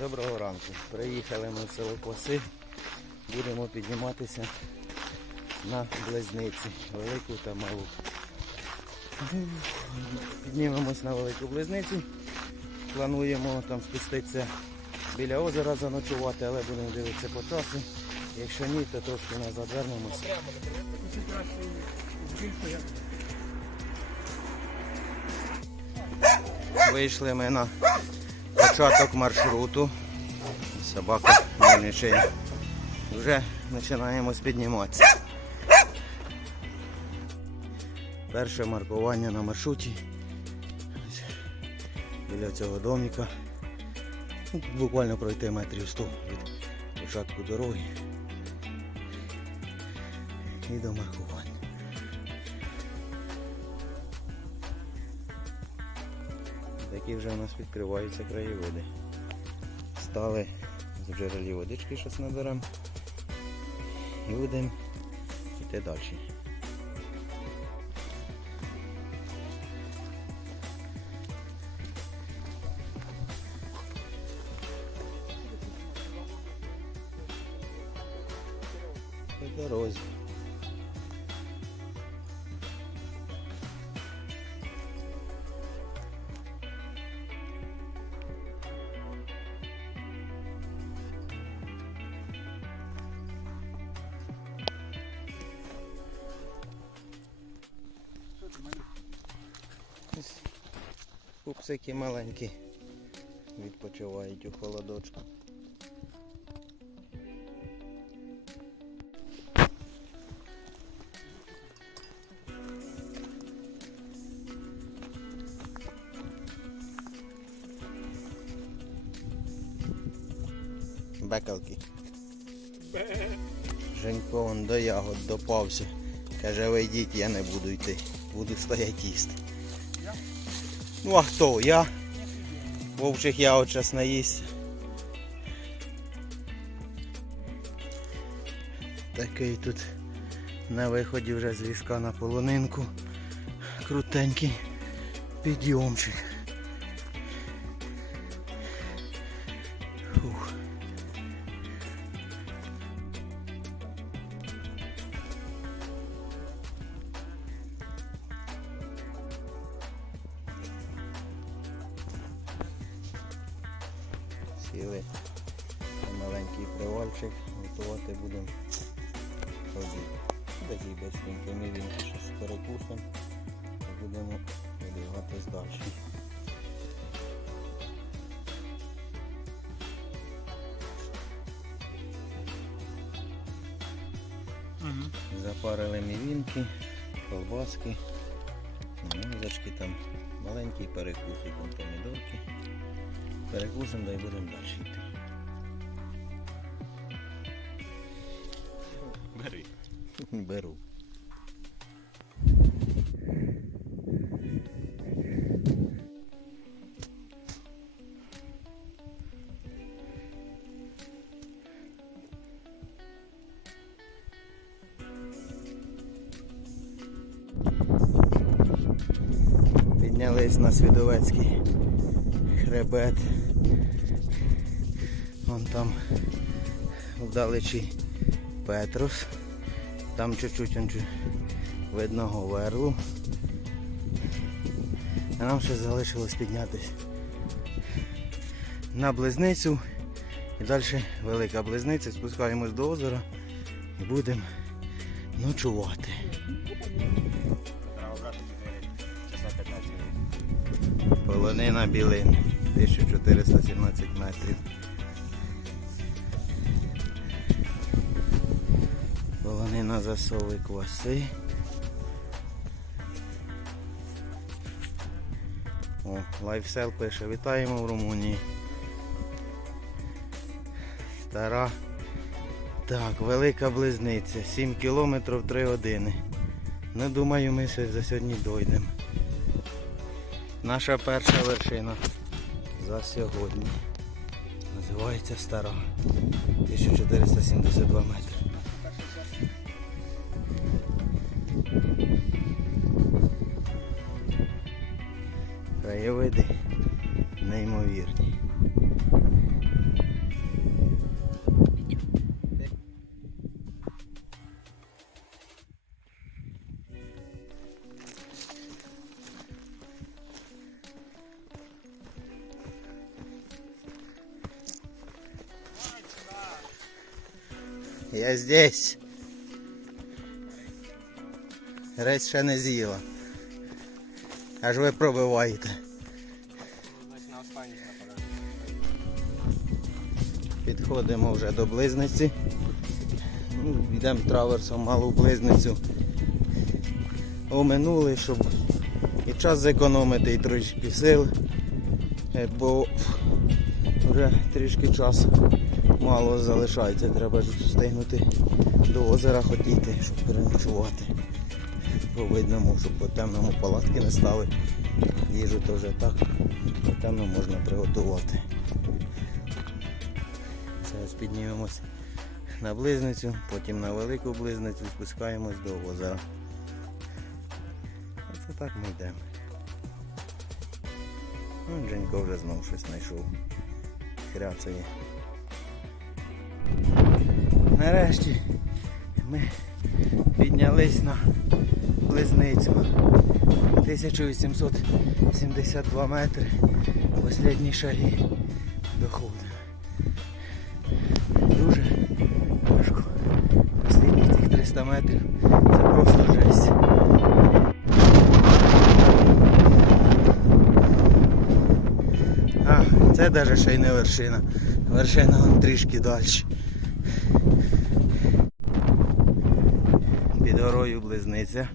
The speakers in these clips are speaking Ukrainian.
Доброго ранку. Приїхали ми в село Коси. Будемо підніматися на близниці, велику та малу. Піднімемось на велику близницю. Плануємо там спуститися біля озера заночувати, але будемо дивитися по часу. Якщо ні, то трошки назад вернемося. Вийшли ми на початок маршруту. Собака нервничає. Вже починаємо підніматися. Перше маркування на маршруті. Біля цього домика. Ну, Буквально пройти метрів 100 від початку дороги. І до маркування. Такі вже у нас відкриваються краєвиди. Стали з джерелі водички, щось наберемо. І будемо йти далі. Пупсики маленькі відпочивають у холодочку. Бекалки. Женько он до ягод допався. Каже, ви йдіть, я не буду йти. Буду стояти їсти. Ну а хто? Я? Вовчих ягод час наїсть. Такий тут на виході вже з візка на полонинку. Крутенький підйомчик. Сіли на маленький привальчик, готувати будемо обід. Такий безпінький мівінький ще з перекусом. І Будемо видвигатись далі. Запарили мівінки, колбаски, музочки там, маленький перекусик, помідорки. Перекусимо, да й будемо далі йти. Бери. Беру. Піднялись на Свідовецький хребет. Вон там вдалечі Петрус. Там чуть-чуть видно говерлу. А нам ще залишилось піднятися на близницю. І далі велика близниця, спускаємось до озера і будемо ночувати. Треба брати 4 часа 15 Полонина білин 1417 метрів. Полонина засови кваси. О, лайфсел пише, вітаємо в Румунії. Стара. Так, велика близниця. 7 кілометрів 3 години. Ну думаю, ми за сьогодні дойдемо. Наша перша вершина за сьогодні. Називається стара. 1472 метри. Краєвиди неймовірні. Я здесь. Ресь ще не з'їла. Аж ви пробиваєте. Підходимо вже до близниці. Ну, йдемо траверсом малу близницю. Оминули, щоб і час зекономити, і трішки сил. Е, Бо вже трішки часу мало залишається. Треба ж встигнути до озера хотіти, щоб переночувати. По видному, щоб по темному палатки не стали. Їжу вже так, по темному можна приготувати. Зараз піднімемось на близницю, потім на велику близницю, спускаємось до озера. Оце так ми йдемо. Ну, Женько вже знов щось знайшов. Хряцає. Нарешті ми піднялись на близницю. 1872 метри. Останні шаги доходимо. Дуже важко. Останні цих 300 метрів це просто жесть. А, це навіть ще й не вершина. Вершина вон трішки далі. Під горою близниця.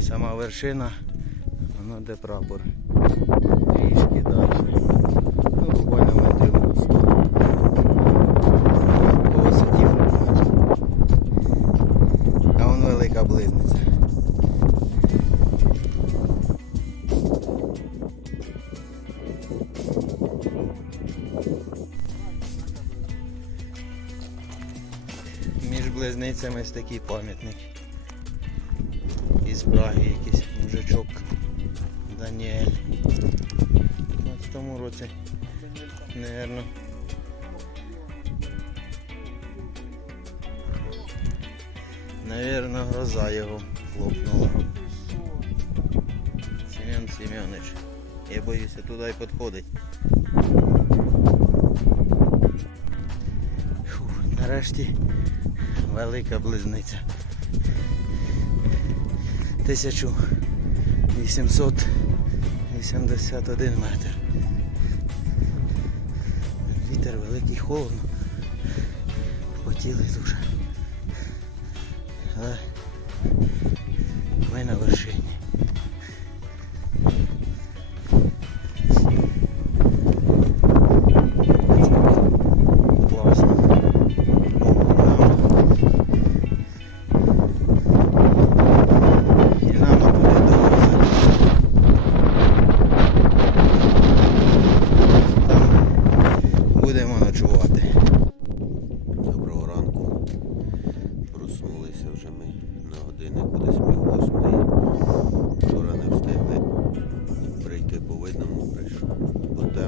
Сама вершина, воно де прапор. Трішки далі. Ну, буквально Близницями ось такий пам'ятник. Із Праги якийсь мужичок Даніель. В тому році, наверно. Наверно, гроза його хлопнула. Семен Семенович. Я боюся туди й підходить. Фух, нарешті велика близниця. 1881 метр. Вітер великий холодно. Потіли дуже. Але ми на вершині.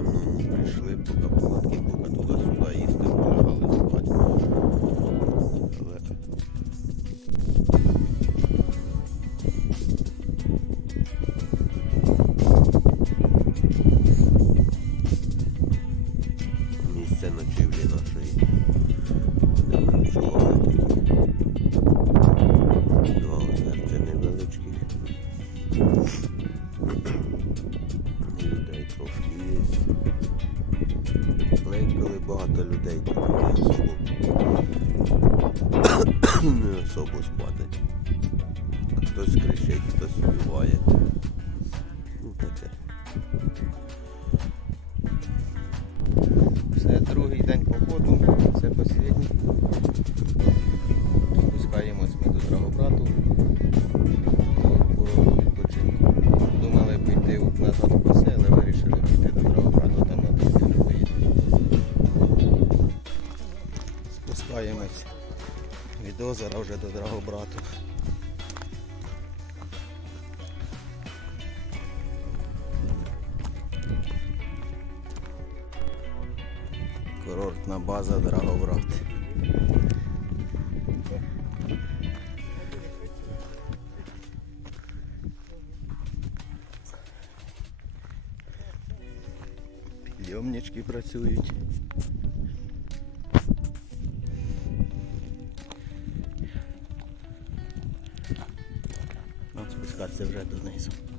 Пришли прийшли, поки від вже до Драгобрату. Курортна база Драгобрат. Підйомнички працюють. nice.